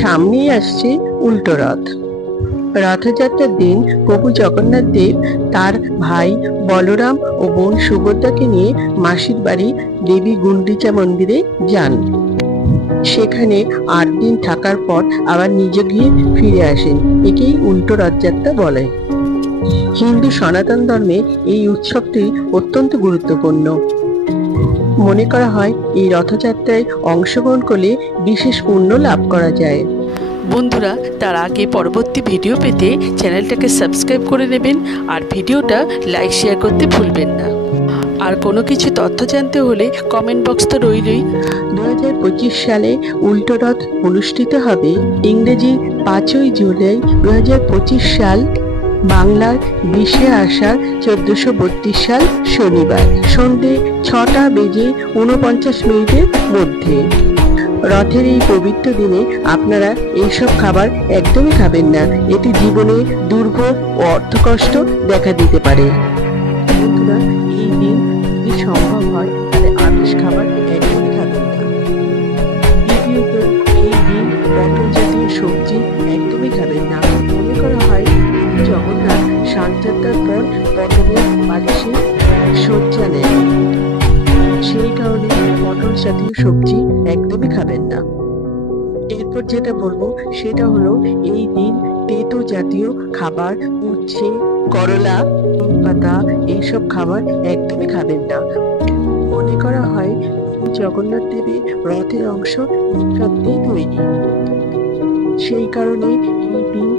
সামনেই আসছে উল্টো রথ। রথযাত্রার দিন প্রভু জগন্নাথ দেব তার ভাই বলরাম ও বোন সুভদ্রাকে নিয়ে মাসির বাড়ি দেবী গুন্ডিচা মন্দিরে যান। সেখানে 8 দিন থাকার পর আবার নিজ গৃহে ফিরে আসেন। একেই উল্টো রথযাত্রা বলে। হিন্দু সনাতন ধর্মে এই উৎসবটি অত্যন্ত গুরুত্বপূর্ণ। মনে করা হয় এই রথযাত্রায় অংশগ্রহণ করলে বিশেষ পুণ্য লাভ করা যায়। বন্ধুরা, তার আগে পরবর্তী ভিডিও পেতে চ্যানেলটাকে সাবস্ক্রাইব করে নেবেন আর ভিডিওটা লাইক শেয়ার করতে ভুলবেন না। আর কোনো কিছু তথ্য জানতে হলে কমেন্ট বক্স তো রইলই। 2025 সালে উল্টো রথ অনুষ্ঠিত হবে। ইংরেজি 5ই জুলাই 2025 সাল, বাংলার 20শে আষাঢ় 1432 সাল শনিবার সন্ধ্যে 6টা বেজে 49 মধ্যে। রথের এই পবিত্র দিনে আপনারা এইসব খাবার একদমই খাবেন না। এতে জীবনে দুর্ভোগ ও অর্থকষ্ট দেখা দিতে পারে। বন্ধুরা, এই দিন যদি সম্ভব হয় তাহলে আমিষ খাবার একদমই খাবেন না। দ্বিতীয়ত, এই দিন পটল জাতীয় সবজি একদমই খাবেন না। মনে করা হয় জগন্নাথ সাতযাত্রার পর পটলের পালিশে শয্যা নেন, সেই কারণে পটল জাতীয় সবজি একদমই খাবেন না। এরপর যেটা বলবো সেটা হলো এই দিন তেতো জাতীয় খাবার, উচ্ছে, করলা, পাতা এইসব খাবার একদমই খাবেন না। মনে করা হয় জগন্নাথ দেবের রথের অংশ নিমপাতায় তৈরি, সেই কারণে এই দিন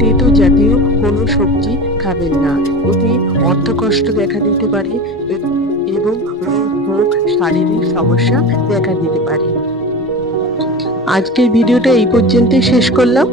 তেতো জাতীয় কোনো সবজি খাবেন না। এতে অর্থকষ্ট দেখা দিতে পারে এবং রোগ শারীরিক সমস্যা দেখা দিতে পারে। আজকের ভিডিওটা এই পর্যন্তই শেষ করলাম।